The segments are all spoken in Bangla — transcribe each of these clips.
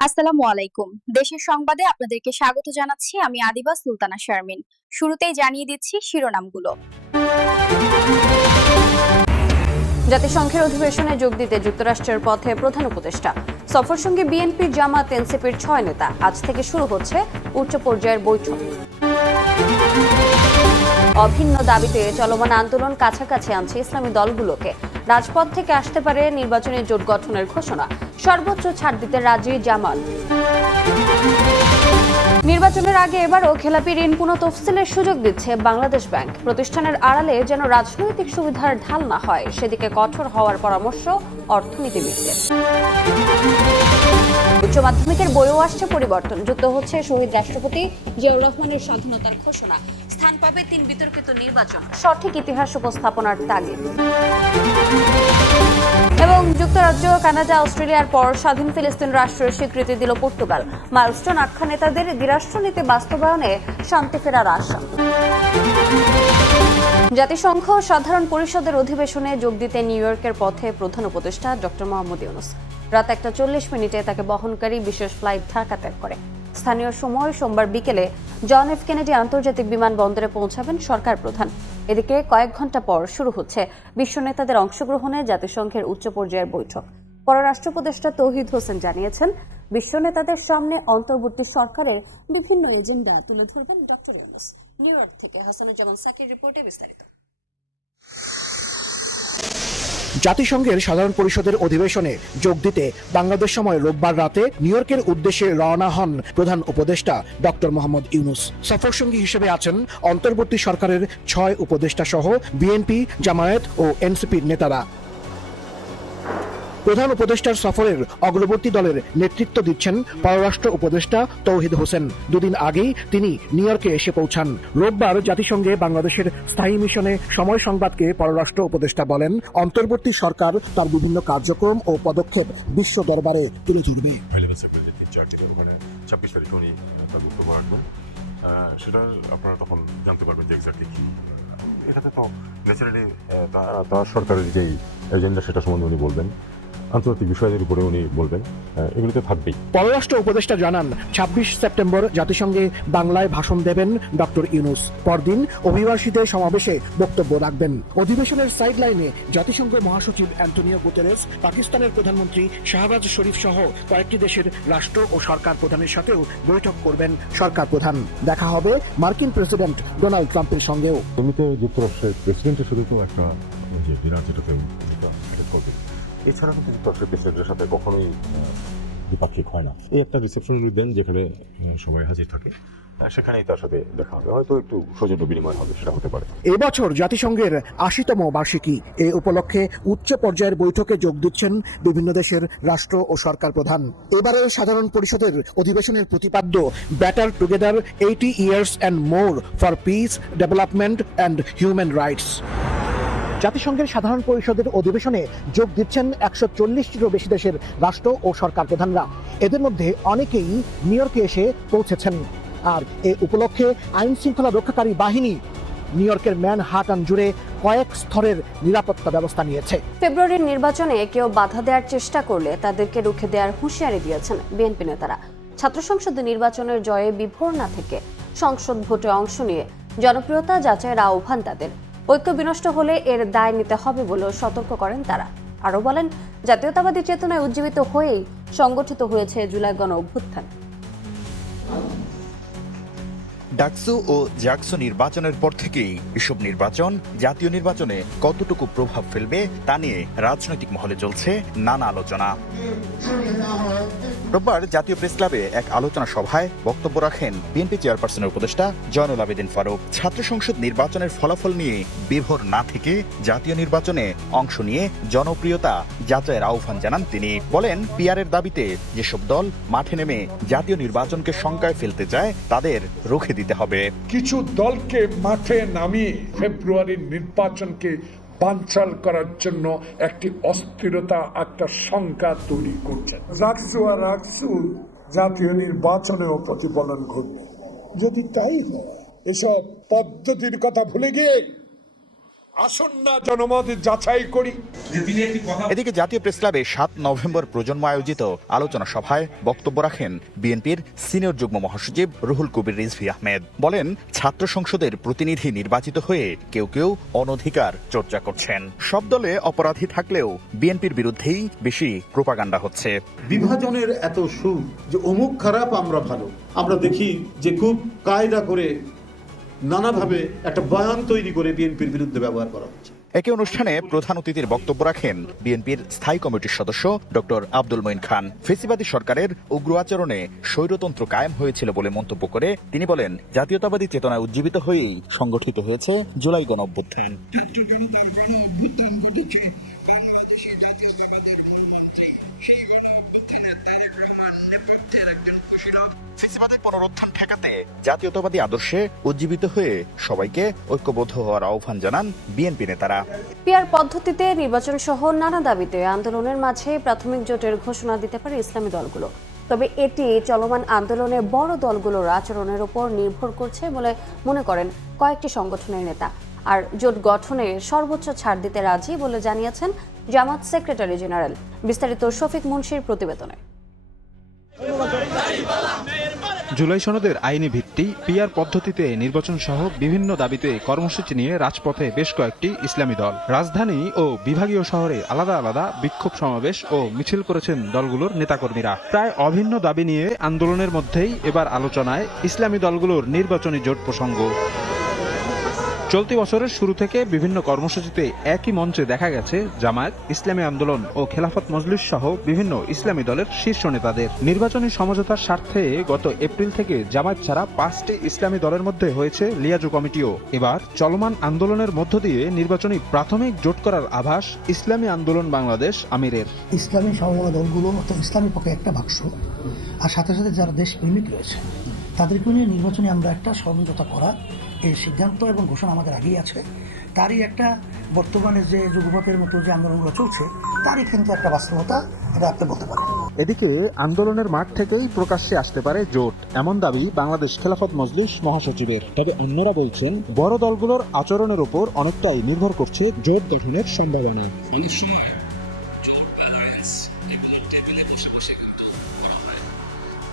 আসসালামু আলাইকুম। দেশের সংবাদে আপনাদেরকে স্বাগত জানাচ্ছি। আমি আদিবা সুলতানা শারমিন। শুরুতেই জানিয়ে দিচ্ছি শিরোনামগুলো। জাতিসংঘের অধিবেশনে যোগ দিতে যুক্তরাষ্ট্রের পথে প্রধান উপদেষ্টা। সফরসঙ্গী বিএনপি, জামাত, এনসিপির 6 নেতা। আজ থেকে শুরু হচ্ছে উচ্চ পর্যায়ের বৈঠক। অভিন্ন দাবিতে চলমান আন্দোলন কাছাকাছি আনছে ইসলামী দলগুলোকে। রাজপথ থেকে আসতে পারে নির্বাচনী জোট গঠনের ঘোষণা। সর্বোচ্চ ছাড় দিতে রাজি জামাল। নির্বাচনের আগে এবারও খেলাপি ঋণ পুনঃতফসিলের সুযোগ দিচ্ছে বাংলাদেশ ব্যাংক। প্রতিষ্ঠানের আড়ালে যেন রাজনৈতিক সুবিধার ঢাল না হয়, সেদিকে কঠোর হওয়ার পরামর্শ অর্থনীতিবিদদের। উচ্চ মাধ্যমিকের বইও আসছে পরিবর্তন। যুক্ত হচ্ছে শহীদ রাষ্ট্রপতি জিয়াউর রহমানের স্বাধীনতার ঘোষণা। স্থান পাবে 3 বিতর্কিত নির্বাচন। সঠিক ইতিহাস উপস্থাপনার তাগিদ। এবং যুক্তরাজ্য, কানাডা, অস্ট্রেলিয়ার পর স্বাধীন ফিলিস্তিন রাষ্ট্রের স্বীকৃতি দিল পর্তুগাল। মাইলস্টোন আখ্যা নেতাদের দ্বিরাষ্ট্রনীতি বাস্তবায়নে শান্তি ফেরার আশা। জাতিসংঘ সাধারণ পরিষদের অধিবেশনে যোগ দিতে নিউ ইয়র্কের পথে প্রধান উপদেষ্টা ডক্টর মোহাম্মদ ইউনূস। রাত 1:40 তাকে বহনকারী বিশেষ ফ্লাইট ঢাকা ত্যাগ করে। স্থানীয় সময় সোমবার বিকেলে জন এফ কেনেডি আন্তর্জাতিক বিমানবন্দরে পৌঁছাবেন সরকার প্রধান। এদিকে কয়েক ঘন্টা পর শুরু হচ্ছে বিশ্ব নেতাদের অংশগ্রহণে জাতিসংঘের উচ্চ পর্যায়ের বৈঠক। পররাষ্ট্র উপদেষ্টা তৌহিদ হোসেন জানিয়েছেন, বিশ্ব নেতাদের সামনে অন্তর্বর্তী সরকারের বিভিন্ন এজেন্ডা তুলে ধরবেন ডক্টর ইউনূস। নিউ ইয়র্ক থেকে হাসানুজ্জামান সাকির রিপোর্টে বিস্তারিত। জাতিসংঘের সাধারণ পরিষদের অধিবেশনে যোগ দিতে বাংলাদেশ সময় রোববার রাতে নিউ ইয়র্কের উদ্দেশ্যে রওনা হন প্রধান উপদেষ্টা ডক্টর মোহাম্মদ ইউনূস। সফরসঙ্গী হিসেবে আছেন অন্তর্বর্তী সরকারের 6 উপদেষ্টা সহ বিএনপি, জামায়াত ও এনসিপির নেতারা। প্রধান উপদেষ্টার সফরের অগ্রবর্তী দলের নেতৃত্ব দিচ্ছেন পররাষ্ট্র উপদেষ্টা তৌহিদ হোসেন। দুদিন আগেই তিনি নিউ ইয়র্কে এসে পৌঁছান। রোববার জাতিসংঘে বাংলাদেশের স্থায়ী মিশনে সময় সংবাদকে পররাষ্ট্র উপদেষ্টা বলেন, অন্তর্বর্তী সরকার তার বিভিন্ন কার্যক্রম ও পদক্ষেপ বিশ্ব দরবারে তুলে ধরবে। সেটা আপনারা তখন জানতে পারবেন যে এক্স্যাক্টলি কি। এটাতে তো ন্যাচারালি তার সরকারের যেই এজেন্ডা সেটা সম্বন্ধে উনি বলবেন, আন্তর্জাতিক বিষয়ের উপরে উনি বলবেন, এগুলিতে থাকবেই। পররাষ্ট্র উপদেষ্টা জানান, 26 সেপ্টেম্বর জাতিসংঘে বাংলায় ভাষণ দেবেন ডক্টর ইউনূস। পরদিন অভিবাসীদের সমাবেশে বক্তব্য রাখবেন। অধিবেশনের সাইডলাইনে জাতিসংঘ মহাসচিব অ্যান্টনিও গুতেরেস, পাকিস্তানের প্রধানমন্ত্রী শাহবাজ শরীফ সহ কয়েকটি দেশের রাষ্ট্র ও সরকার প্রধানের সাথেও বৈঠক করবেন সরকার প্রধান। দেখা হবে মার্কিন প্রেসিডেন্ট ডোনাল্ড ট্রাম্পের সঙ্গেও। এমনিতে যুক্তরাষ্ট্রের প্রেসিডেন্টের সাথে তো একটা বিরাট যেটাকে করবে, এছাড়া কিন্তু যুক্তরাষ্ট্রের প্রেসিডেন্টের সাথে কখনোই দ্বিপাক্ষিক হয় না। এই একটা রিসেপশন দেন যেখানে সবাই হাজির থাকে, সেখানেই তার সাথে দেখা হবে, হয়তো একটু সৌজন্য বিনিময় হবে, সেটা হতে পারে। এবছর জাতিসংঘের 80তম বার্ষিকী। এ উপলক্ষে উচ্চ পর্যায়ের বৈঠকে যোগ দিচ্ছেন বিভিন্ন দেশের রাষ্ট্র ও সরকার প্রধান। এবারের সাধারণ পরিষদের অধিবেশনের প্রতিপাদ্য batter together 80 years and more for piece, development and human rights. জাতিসংঘের সাধারণ পরিষদের অধিবেশনে যোগ দিচ্ছেন 140টিরও বেশি দেশের রাষ্ট্র ও সরকার প্রধানরা। এদের মধ্যে অনেকেই নিউ ইয়র্কে এসে পৌঁছেছেন। আর এ উপলক্ষে আইন শৃঙ্খলা রক্ষাকারী বাহিনী নিউ ইয়র্কের ম্যানহাটান জুড়ে কয়েক স্তরের নিরাপত্তা ব্যবস্থা নিয়েছে। ফেব্রুয়ারির নির্বাচনে কেউ বাধা দেওয়ার চেষ্টা করলে তাদেরকে রুখে দেওয়ার হুঁশিয়ারি দিয়েছেন বিএনপি নেতারা। ছাত্র সংসদ নির্বাচনের জয়ে বিভোর না থেকে সংসদ ভোটে অংশ নিয়ে জনপ্রিয়তা যাচাইয়ের আহ্বান তাদের। ঐক্য বিনষ্ট হলে এর দায় নিতে হবে বলেও সতর্ক করেন তারা। আরও বলেন, জাতীয়তাবাদী চেতনায় উজ্জীবিত হয়েই সংগঠিত হয়েছে জুলাই গণ অভ্যুত্থান। ডাকসু ও জাকসু নির্বাচনের পর থেকেই এসব নির্বাচন জাতীয় নির্বাচনে কতটুকু প্রভাব ফেলবে তা নিয়ে রাজনৈতিক মহলে চলছে নানা আলোচনা। রোববার জাতীয় প্রেস ক্লাবে এক আলোচনা সভায় বক্তব্য রাখেন বিএনপি চেয়ারপারসনের উপদেষ্টা জয়নুল আবেদিন ফারুক। ছাত্র সংসদ নির্বাচনের ফলাফল নিয়ে বিভোর না থেকে জাতীয় নির্বাচনে অংশ নিয়ে জনপ্রিয়তা যাচাইয়ের আহ্বান জানান তিনি। বলেন, পিআরের দাবিতে যেসব দল মাঠে নেমে জাতীয় নির্বাচনকে শঙ্কায় ফেলতে চায় তাদের রুখে দিতে হবে। কিছু দলকে মাঠে নামিয়ে ফেব্রুয়ারির নির্বাচনকে বানচাল করার জন্য একটি অস্থিরতা, একটা শঙ্কা তৈরি করছেন। রাকসু জাতীয় নির্বাচনেও প্রতিফলন ঘটবে। যদি তাই হয়, এসব পদ্ধতির কথা ভুলে গিয়ে আসুন না জনমত যাচাই করি। এদিকে জাতীয় প্রেসক্লাবে 7 নভেম্বর প্রজন্ম আয়োজিত আলোচনা সভায় বক্তব্য রাখেন বিএনপির সিনিয়র যুগ্ম মহাসচিব রুহুল কবির রিজভী আহমেদ। বলেন, ছাত্র সংসদের প্রতিনিধি নির্বাচিত হয়ে কেউ কেউ অনধিকার চর্চা করছেন। সব দলে অপরাধী থাকলেও বিএনপির বিরুদ্ধেই বেশি প্রোপাগান্ডা হচ্ছে। বিভাজনের এত সুর যে অমুক খারাপ আমরা ভালো, আমরা দেখি যে খুব কায়দা করে নানাভাবে একটা বয়ান তৈরি করে বিএনপির বিরুদ্ধে ব্যবহার করা হচ্ছে। একই অনুষ্ঠানে প্রধান অতিথির বক্তব্য রাখেন বিএনপির স্থায়ী কমিটির সদস্য ডক্টর আব্দুল মঈন খান। ফেসিবাদী সরকারের উগ্র আচরণে স্বৈরতন্ত্র কায়েম হয়েছিল বলে মন্তব্য করে তিনি বলেন, জাতীয়তাবাদী চেতনায় উজ্জীবিত হয়েই সংগঠিত হয়েছে জুলাই গণঅভ্যুত্থান। ফেসিবাদের পুনরুত্থান ঠেকাতে জাতীয়তাবাদী আদর্শে উজ্জীবিত হয়ে সবাইকে ঐক্যবদ্ধ হওয়ার আহ্বান জানান বিএনপি নেতারা। পিআর পদ্ধতিতে নির্বাচন সহ নানা দাবিতে আন্দোলনের মাঝে প্রাথমিক জোটের ঘোষণা দিতে পারে ইসলামী দলগুলো। তবে এটি চলমান আন্দোলনে বড় দলগুলোর আচরণের উপর নির্ভর করছে বলে মনে করেন কয়েকটি সংগঠনের নেতা। আর জোট গঠনে সর্বোচ্চ ছাড় দিতে রাজি বলে জানিয়েছেন জামাত সেক্রেটারি জেনারেল। বিস্তারিত শফিক মুন্সির প্রতিবেদনে। জুলাই সনদের আইনি ভিত্তি, পিআর পদ্ধতিতে নির্বাচন সহ বিভিন্ন দাবিতে কর্মসূচি নিয়ে রাজপথে বেশ কয়েকটি ইসলামী দল। রাজধানী ও বিভাগীয় শহরে আলাদা আলাদা বিক্ষোভ সমাবেশ ও মিছিল করেছেন দলগুলোর নেতাকর্মীরা। প্রায় অভিন্ন দাবি নিয়ে আন্দোলনের মধ্যেই এবার আলোচনায় ইসলামী দলগুলোর নির্বাচনী জোট প্রসঙ্গ। চলতি বছরের শুরু থেকে বিভিন্ন কর্মসূচিতে একই মঞ্চে দেখা গেছে জামায়াত, ইসলামী আন্দোলন ও খেলাফত মজলিস সহ বিভিন্ন ইসলামী দলের শীর্ষ নেতাদের। নির্বাচনী সমঝোতার স্বার্থে গত এপ্রিল থেকে জামায়াত ছাড়া 5টি ইসলামী দলের মধ্যে হয়েছে লিয়াজু কমিটিও। এবার চলমান আন্দোলনের মধ্য দিয়ে নির্বাচনী প্রাথমিক জোট করার আভাস ইসলামী আন্দোলন বাংলাদেশ আমিরের। ইসলামী সমমনা দলগুলো অর্থাৎ ইসলামী পক্ষে একটা বাক্স, আর সাথে সাথে যারা দেশপ্রেমিক রয়েছে তাদেরকে নিয়ে নির্বাচনে আমরা একটা সমঝোতা করা এই সিদ্ধান্ত এবং ঘোষণা আমাদের আগেই আছে। তারই একটা বর্তমানে যে যুগপথের মতো যে আন্দোলনগুলো চলছে তারই কিন্তু একটা বাস্তবতা, এটা আপনি বলতে পারেন। এদিকে আন্দোলনের মাঠ থেকেই প্রকাশ্যে আসতে পারে জোট, এমন দাবি বাংলাদেশ খেলাফত মজলিস মহাসচিবের। তবে অন্যরা বলছেন, বড় দলগুলোর আচরণের উপর অনেকটাই নির্ভর করছে জোট গঠনের সম্ভাবনা।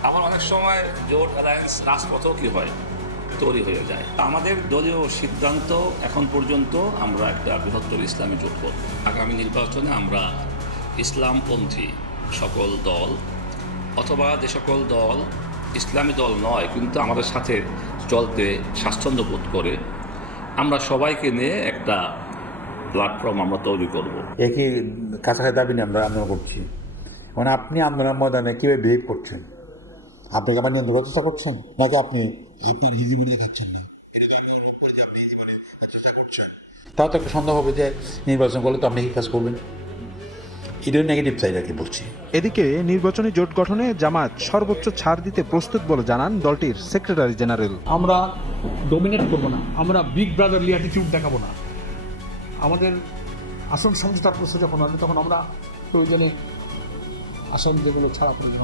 আমার অনেক সময় জোট অ্যালায়েন্স রাজপথেও কি হয় তৈরি হয়ে যায়। আমাদের দলীয় সিদ্ধান্ত এখন পর্যন্ত আমরা একটা বৃহত্তর ইসলামী জোট করব। আগামী নির্বাচনে আমরা ইসলামপন্থী সকল দল অথবা যে সকল দল ইসলামী দল নয় কিন্তু আমাদের সাথে চলতে স্বাচ্ছন্দ্য বোধ করে, আমরা সবাইকে নিয়ে একটা প্ল্যাটফর্ম আমরা তৈরি করব। একই কাছাকাছি দাবি নিয়ে আমরা আন্দোলন করছি। মানে আপনি আন্দোলনের ময়দানে কীভাবে বিহেভ করছেন? আপনি কি আমার নিয়ন্ত্রণ চেষ্টা করছেন, নাকি আপনি তাও তো একটা সন্দেহ হবে যে নির্বাচন করলে তো আপনি কি কাজ করবেন। এটাই নেগেটিভ সাইড আর কি বলছি। এদিকে নির্বাচনী জোট গঠনে জামায়াত সর্বোচ্চ ছাড় দিতে প্রস্তুত বলে জানান দলটির সেক্রেটারি জেনারেল। আমরা ডোমিনেট করব না, আমরা বিগ ব্রাদারলি অ্যাটিটিউড দেখাবো না। আমাদের আসন সমঝোতার প্রশ্ন যখন হবে তখন আমরা প্রয়োজনে আসন যেগুলো ছাড়া প্রয়োজন